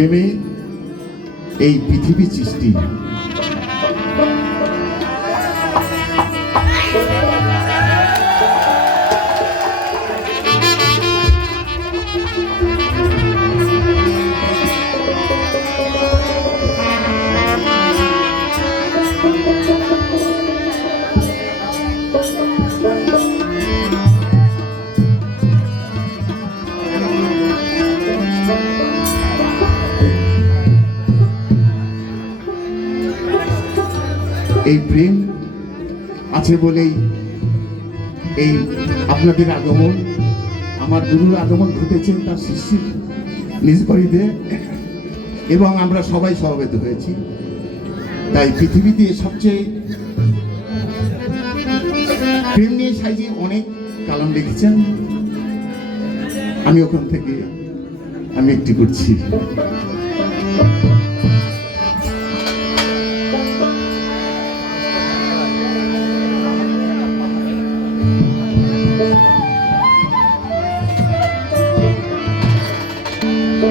প্রেমে এই পৃথিবী সৃষ্টি। এই প্রেম আছে বলেই এই আপনাদের আগমন, আমার গুরুর আগমন ঘটেছে তার শিষ্যের নিজ বাড়িতে, এবং আমরা সবাই সমবেত হয়েছি। তাই পৃথিবীতে সবচেয়ে প্রেম নিয়ে সাইজি অনেক কালাম লিখেছেন, আমি ওখান থেকে আমি একটি করছি।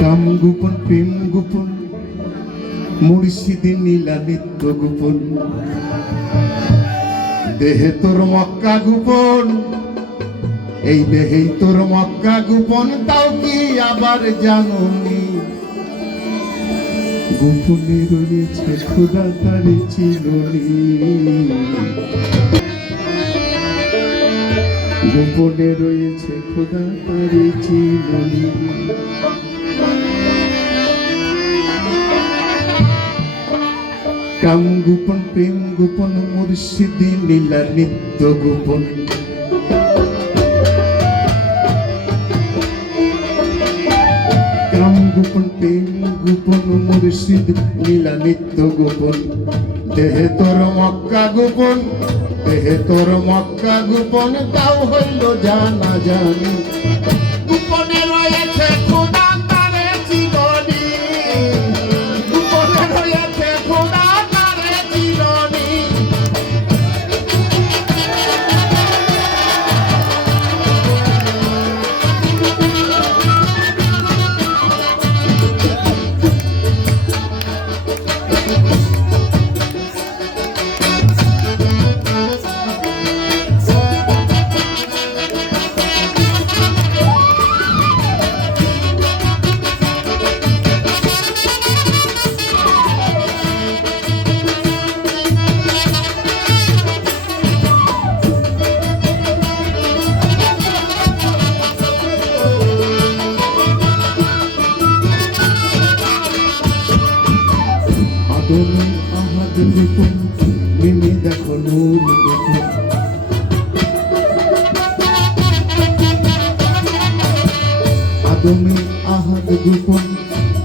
কাম গোপন প্রেম গোপন মুর্শিদের নীলা নিত্য গোপন, দেহে তোর মক্কা গোপন, এই দেহেই তোর মক্কা গোপন, তাও কি আবার জানি গোপনে রয়েছে খোদা তারে চিননি, গোপনে রয়েছে খোদা তারে চিননি। কাম গোপন প্রেম গোপন মুর্শিদি লীলা নিত্য গোপন, কাম গোপন প্রেম গোপন মুর্শিদ লীলা নিত্য গোপন, দেহে তোর মক্কা গোপন, দেহে তোর মক্কা গোপন, তাও হইল জানা জানি গোপনে রয়েছে খোদা তারে চিননি, গোপনে রয়েছে খোদা তারে চিননি। তুমি আহাদ গোপন নেমে দেখো নূর গোপন, আদমে আহাদ গোপন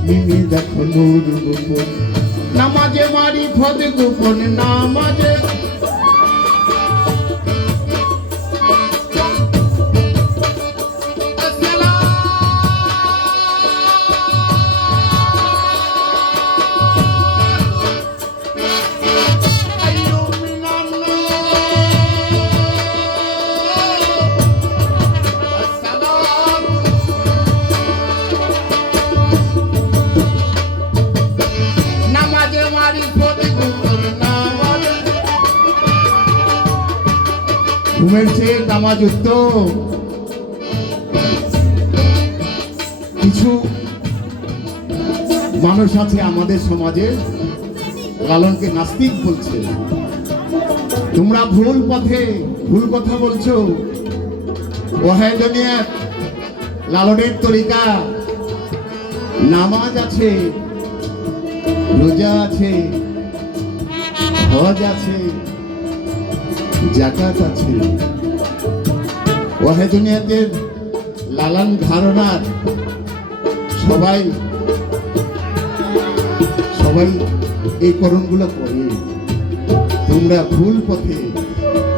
নেমে দেখো নূর গোপন, নামাজে মারি ফদ গোপন, নামাজে ঘুমের চেয়ে নামাজ উত্তম। কিছু মানুষ আছে আমাদের সমাজে লালনকে নাস্তিক বলছে, তোমরা ভুল পথে ভুল কথা বলছো, ওয়াহিদানিয়াত লালনের তরিকা, নামাজ আছে, রোজা আছে, হজ আছে, জাকাত আছে, ওয়াহিদানিয়াতের লালন ধারণার সবাই সবাই এই করণগুলো করে। তোমরা ভুল পথে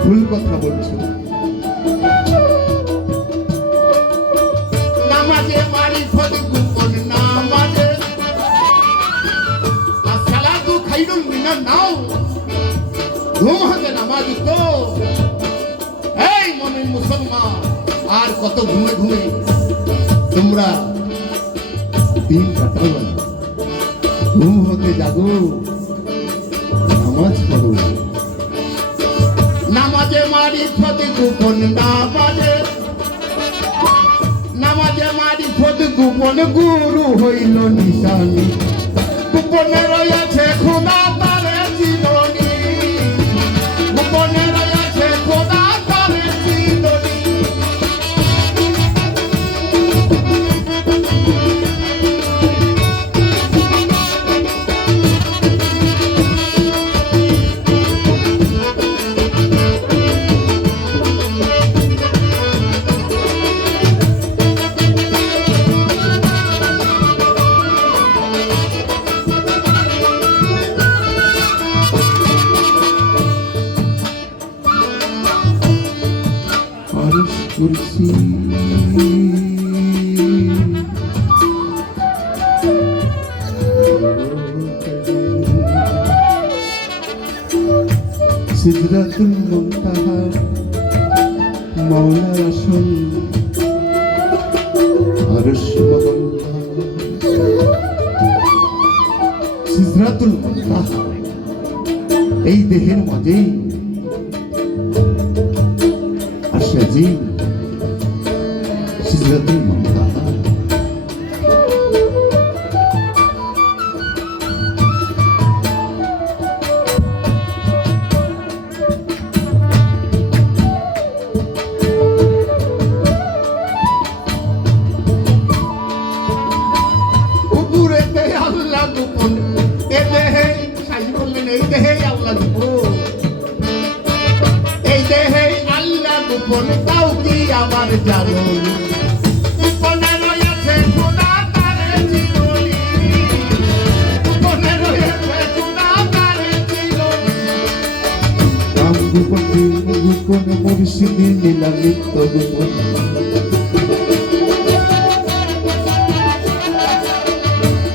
ভুল কথা বলছো। নামাজে মারিফত গোপন, নামাজে আসসালাতু খাইরুম মিনান নাওম, ঘুম হবে নামাজ তো। এই মুমিন মুসলমান, আর কত ঘুমে ঘুমে তোমরা দিন কাটাও না। ঘুম হতে জাগো, নামাজ পড়ো। নামাজে মারিফত গোপন নামাজে, নামাজে মারিফত গোপন গুরু হইল নিশানি। গোপনে রয়েছে খোদা তারে চিরনি, গোপনে রয়েছে খোদা তারে চিরনি। আরশ কুরসি সিদরাতুল মুনতাহা মাওলার আসন, আরশ মহল্লা সিদরাতুল মুনতাহা এই দেহের মাঝেই আসে সিদরাতুল মুনতাহা। উপরেতে আল্লাহ গোপন, এ দেহে সাজি বললেন এই দেহে আল্লাহ গোপন, এই দেহে আল্লাহ গোপন, তাও কি আবার জানো? গোপনে রয়েছে খোদা তারে চিরনি, গোপনে রয়েছে খোদা তারে চিরনি। রাম গোপন গোপন মুর্শিদি নীলা নিত্য গোপন,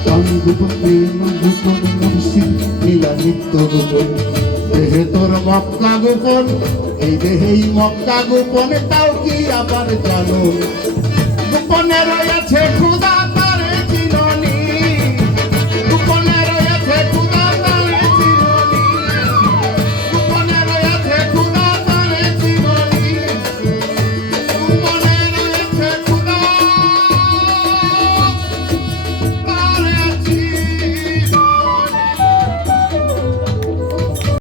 রাম গোপন গোপন মুর্শিদ নীলা নিত্য গোপন। দেহে তোর মক্কা গোপন, এই দেহেই মক্কা গোপন, তাও কি আবার জানো? গোপনে রয়েছে খোদা